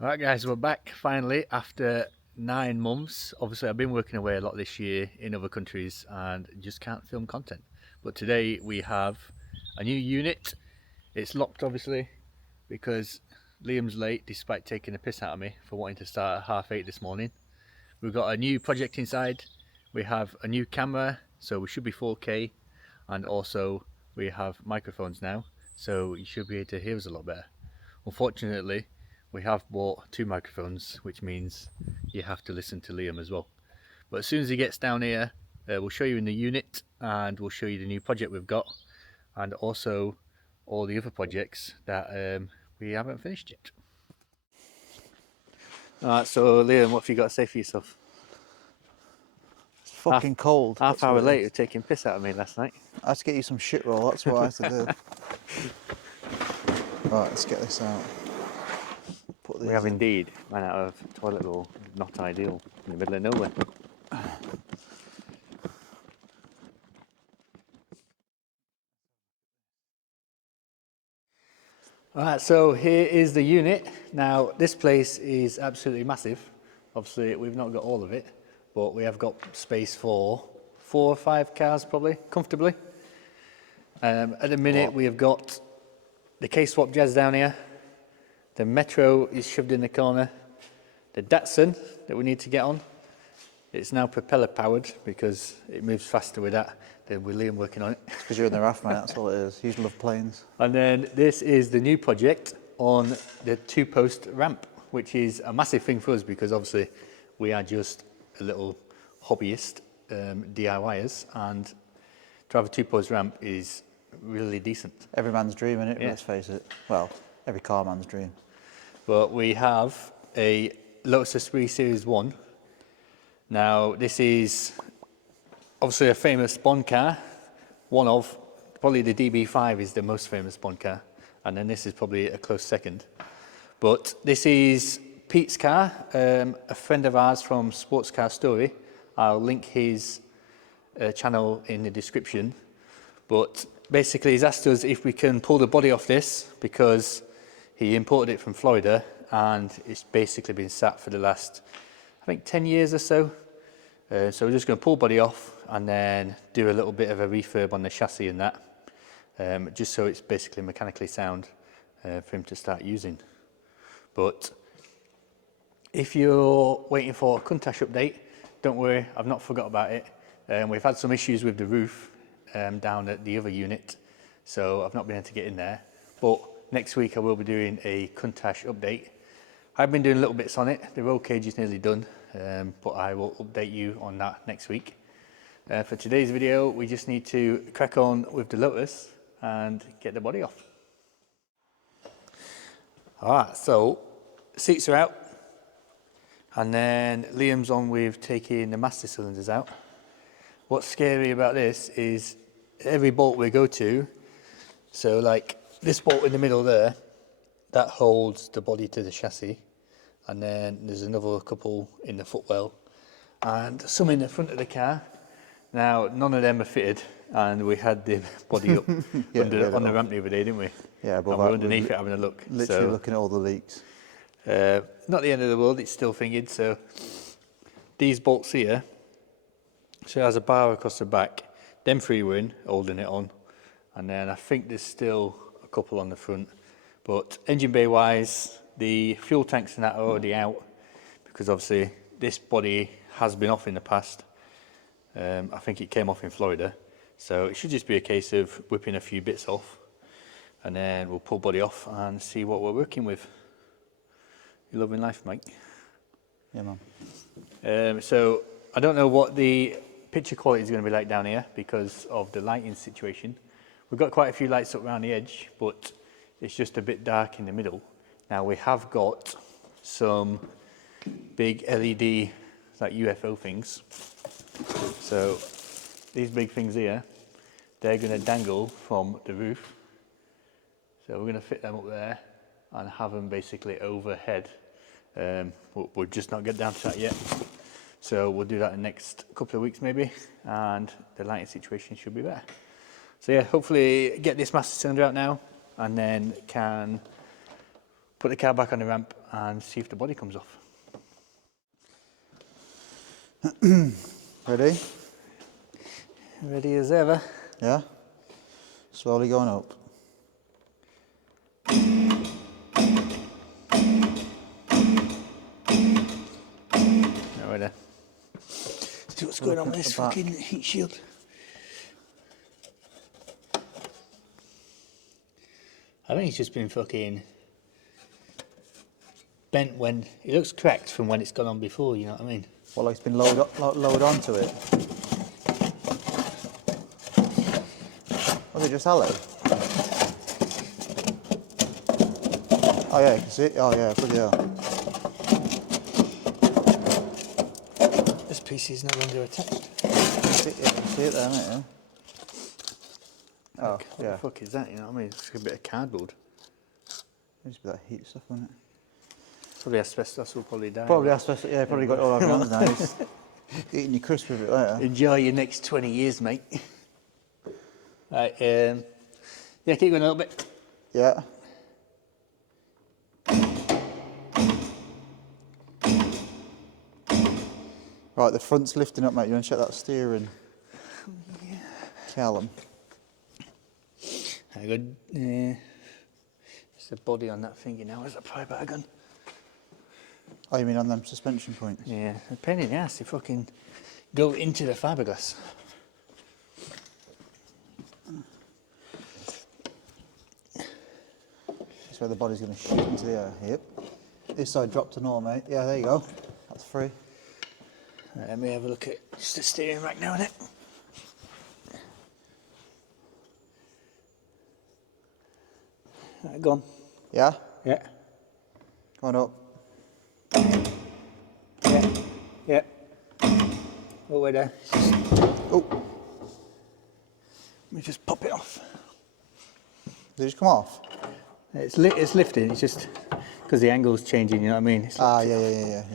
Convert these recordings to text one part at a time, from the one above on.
Alright guys, we're back finally after 9 months. Obviously I've been working away a lot this year in other countries and just can't film content. But today we have a new unit. It's locked obviously because Liam's late despite taking a piss out of me for wanting to start at 8:30 this morning. We've got a new project inside. We have a new camera, so we should be 4K, and also we have microphones now, so you should be able to hear us a lot better. Unfortunately, we have bought 2 microphones, which means you have to listen to Liam as well. But as soon as he gets down here, we'll show you in the unit, and we'll show you the new project we've got, and also all the other projects that we haven't finished yet. Alright, so Liam, what have you got to say for yourself? It's fucking cold. Half hour late, you're taking piss out of me last night. I had to get you some shit roll, that's what I had to do. Right, let's get this out. We have indeed ran out of toilet roll. Not ideal in the middle of nowhere. Alright, so here is the unit. Now this place is absolutely massive. Obviously we've not got all of it, but we have got space for 4 or 5 cars probably, comfortably. At the minute we have got the K-Swap Jazz down here. The Metro is shoved in the corner. The Datsun that we need to get on. It's now propeller powered because it moves faster with that than with Liam working on it. It's because you're in the RAF, mate, that's all it is. You love planes. And then this is the new project on the 2-post ramp, which is a massive thing for us because obviously we are just a little hobbyist DIYers, and to have a 2-post ramp is really decent. Every man's dream, innit? Yeah. Let's face it. Well, every car man's dream. But we have a Lotus Esprit Series 1. Now this is obviously a famous Bond car, one of, probably the DB5 is the most famous Bond car, and then this is probably a close second. But this is Pete's car, a friend of ours from Sports Car Story. I'll link his channel in the description. But basically he's asked us if we can pull the body off this because he imported it from Florida and it's basically been sat for the last, I think, 10 years or so. So we're just going to pull body off and then do a little bit of a refurb on the chassis and that, just so it's basically mechanically sound for him to start using. But if you're waiting for a Countach update, don't worry, I've not forgot about it. We've had some issues with the roof down at the other unit, so I've not been able to get in there. But next week I will be doing a Countach update. I've been doing little bits on it. The roll cage is nearly done, but I will update you on that next week. For today's video, we just need to crack on with the Lotus and get the body off. Alright, so seats are out, and then Liam's on with taking the master cylinders out. What's scary about this is every bolt we go to, so like this bolt in the middle there, that holds the body to the chassis, and then there's another couple in the footwell and some in the front of the car. Now none of them are fitted, and we had the body up Yeah, on the ramp the other day, didn't we? Yeah, but and we're underneath it having a look. Literally so, looking at all the leaks. not the end of the world, it's still fingered. So these bolts here, so it has a bar across the back, them 3 were in holding it on, and then I think there's still a couple on the front. But engine bay wise, the fuel tanks and that are already out because obviously this body has been off in the past. I think it came off in Florida, so it should just be a case of whipping a few bits off, and then we'll pull body off and see what we're working with. You're loving life, mate. Yeah, man. So I don't know what the picture quality is going to be like down here because of the lighting situation. We've got quite a few lights up around the edge, but it's just a bit dark in the middle. Now we have got some big LED like UFO things. So these big things here, they're going to dangle from the roof. So we're going to fit them up there and have them basically overhead. We'll just not get down to that yet. So we'll do that in the next couple of weeks maybe, and the lighting situation should be better. So yeah, hopefully get this master cylinder out now, and then can put the car back on the ramp and see if the body comes off. Ready? Ready as ever. Yeah? Slowly going up. Right there. See what's going on with this fucking heat shield. I think it's just been fucking bent when it looks cracked from when it's gone on before, you know what I mean? Well, like it's been lowered onto it. Was it just alloy? Oh yeah, you can see it. Oh yeah, bloody hell. This piece is no longer attached. You can see it there, mate, yeah? Oh, What yeah. the fuck is that, you know what I mean? It's like a bit of cardboard. It's a bit of heat stuff, isn't it? Probably asbestos will probably die. Probably asbestos, yeah, probably got it all over your hands now. He's eating your crisp with it later. Enjoy your next 20 years, mate. Right, yeah, keep going a little bit. Yeah. Right, the front's lifting up, mate. You want to check that steering column? Very good. It's the body on that thingy now. Where's the pry bar gun? Oh, you mean on them suspension points? Yeah, a pain in the ass. They fucking go into the fiberglass. That's where the body's going to shoot into the air. Yep. This side dropped to normal, mate. Yeah, there you go. That's free. Right, let me have a look at just the steering rack now, innit? Right, go on. Yeah? Yeah. Going up. Yeah. Yeah. Oh, wait there. Oh, Let me just pop it off. did it just come off? It's lifting. It's just because the angle's changing. You know what I mean? It's Ah, yeah.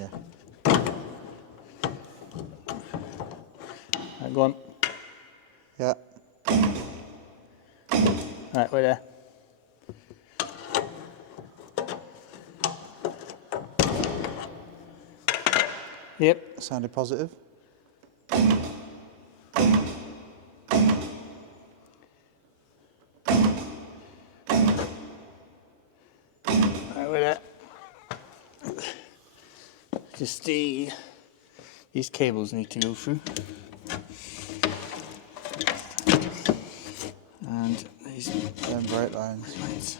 right, go on. Yeah. Right, wait there. Yep. Sounded positive. Right, wait there. Just these cables need to go through. And these Them brake lines. lights.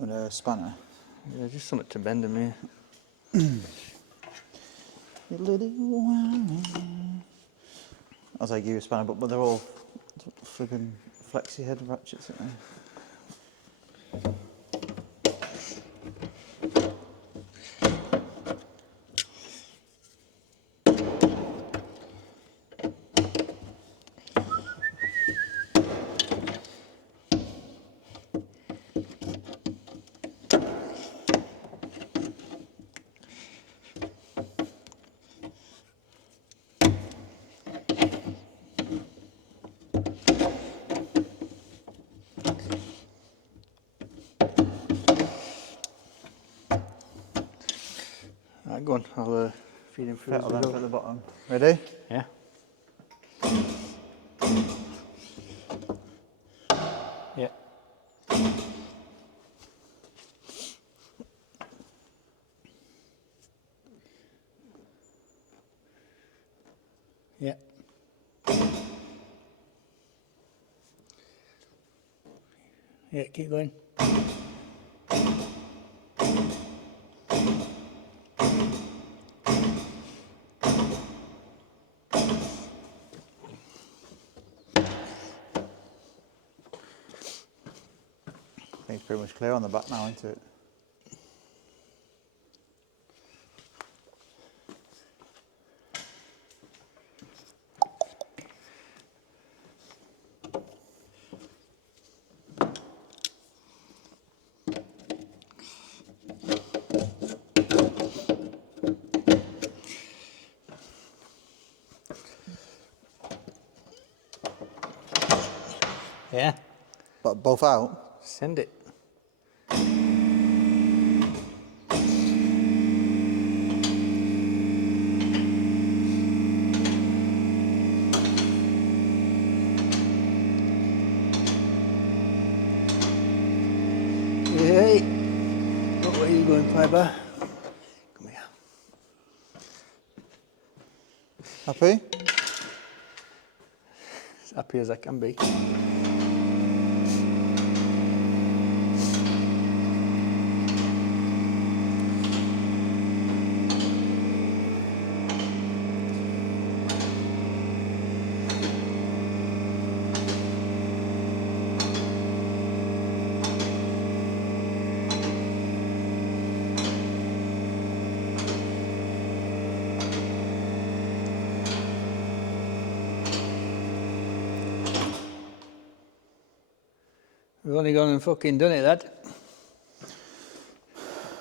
And a spanner. Yeah, just something to bend them here. I was like, you a spanner, but they're all friggin' flexi head ratchets, aren't they? Right, go on. I'll feed him through as Fettle we them go. at the bottom. Ready? Yeah. Yeah. Yeah. Yeah, keep going. I think it's pretty much clear on the back now, isn't it? What, both out? Send it. Hey, where are you going, Piper? Come here. Happy? As happy as I can be. We've only gone and fucking done it, lad.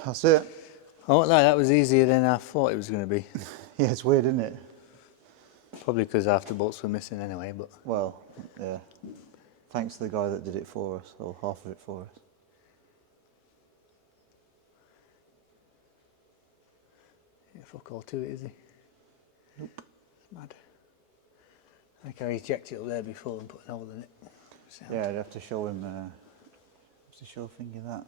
That's it. I won't lie, that was easier than I thought it was going to be. Yeah, it's weird, isn't it? Probably because half the bolts were missing anyway, but... Well, yeah. Thanks to the guy that did it for us, or half of it for us. Yeah, fuck all to it, is he? Nope. It's mad. I think I ejected it up there before and put an hole in it. So. Yeah, I'd have to show him, to show Finger that.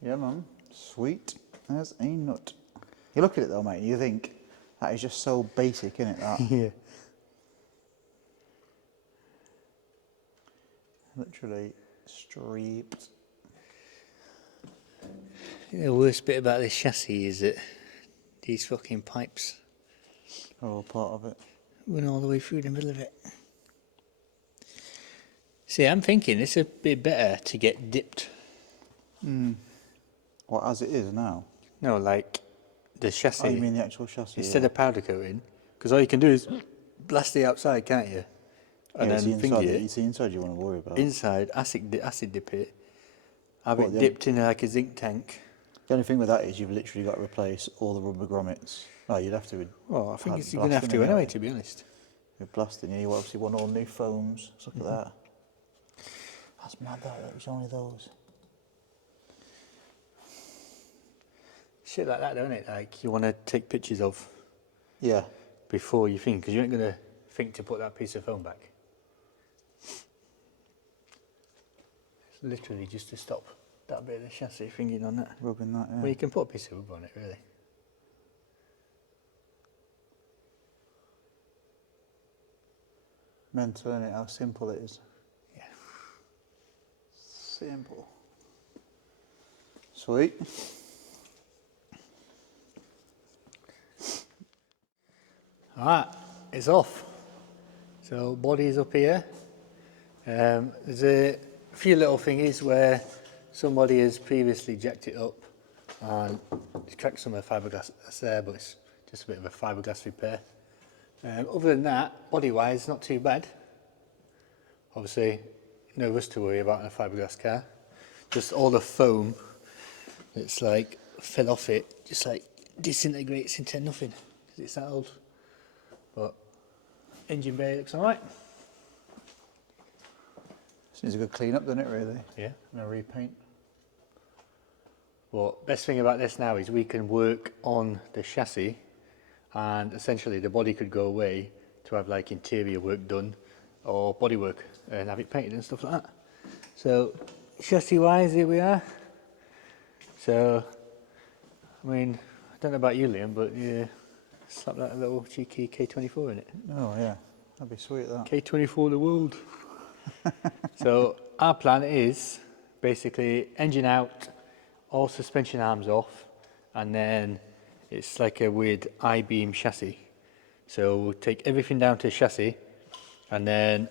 Yeah, man. Sweet as a nut. You look at it though, mate, and you think, that is just so basic, isn't it, that? Yeah. Literally stripped. The worst bit about this chassis is that these fucking pipes Oh, part of it. run all the way through the middle of it. See, I'm thinking it's a bit better to get dipped. What, as it is now? No, like the chassis. Oh, you mean the actual chassis? Instead of powder coating, because all you can do is blast the outside, can't you? And yeah, it's the then finger inside, it. it's the inside you want to worry about. Inside, acid dip it. Have What, it the- dipped in like a zinc tank. The only thing with that is you've literally got to replace all the rubber grommets. Oh, you'd have to with Well, I think hard you're going to have blasting to anyway, anyway. to be honest. With blasting, yeah, you obviously want all new foams. Look at that. That's mad that it was only those. Shit like that, don't it? Like you want to take pictures of Yeah. before you think, because you ain't going to think to put that piece of foam back. It's literally just to stop that bit of the chassis thinking on that. Rubbing that, yeah. Well, you can put a piece of rubber on it, really. Mental, isn't it? How simple it is. Yeah. Simple. Sweet. Alright, it's off. So body's up here. There's a few little thingies where somebody has previously jacked it up and it's cracked some of the fiberglass that's there, but it's just a bit of a fiberglass repair. Other than that, body-wise, not too bad. Obviously, no rust to worry about in a fiberglass car. Just all the foam that's like fell off it, just like disintegrates into nothing because it's that old. But engine bay looks alright. This needs a good clean up, doesn't it, really? Yeah. And a repaint. But best thing about this now is we can work on the chassis and essentially the body could go away to have like interior work done or body work and have it painted and stuff like that. So chassis wise, here we are. So, I mean, I don't know about you, Liam, but yeah, slap that little cheeky K24 in it. Oh, yeah. That'd be sweet, that. K24 the world. So our plan is basically engine out, all suspension arms off, and then it's like a weird I-beam chassis. So we'll take everything down to chassis, and then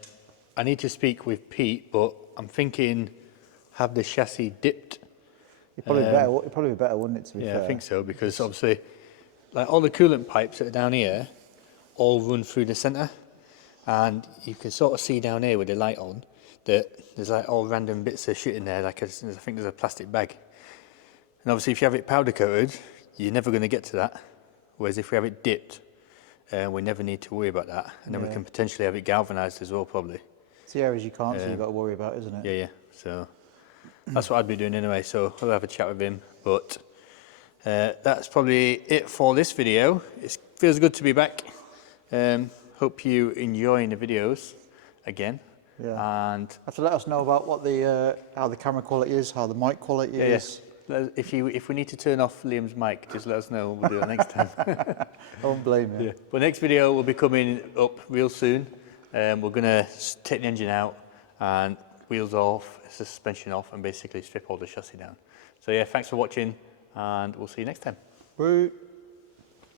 I need to speak with Pete, but I'm thinking have the chassis dipped. It'd probably be better, wouldn't it, to be fair? Yeah, I think so, because obviously, like all the coolant pipes that are down here, all run through the centre, and you can sort of see down here with the light on that there's like all random bits of shit in there, like I think there's a plastic bag. And obviously if you have it powder coated, you're never going to get to that. Whereas if we have it dipped, we never need to worry about that. And then we can potentially have it galvanized as well, probably. It's the areas you can't, so you've got to worry about, isn't it? Yeah. So that's what I'd be doing anyway. So I'll have a chat with him. But that's probably it for this video. It feels good to be back. Hope you enjoying the videos again. Yeah. And Have to let us know about what the how the camera quality is, how the mic quality is. If we need to turn off Liam's mic, just let us know. We'll do it next time. I won't blame you. Yeah. But next video will be coming up real soon. We're gonna take the engine out and wheels off, suspension off, and basically strip all the chassis down. So yeah, thanks for watching, and we'll see you next time. Bye.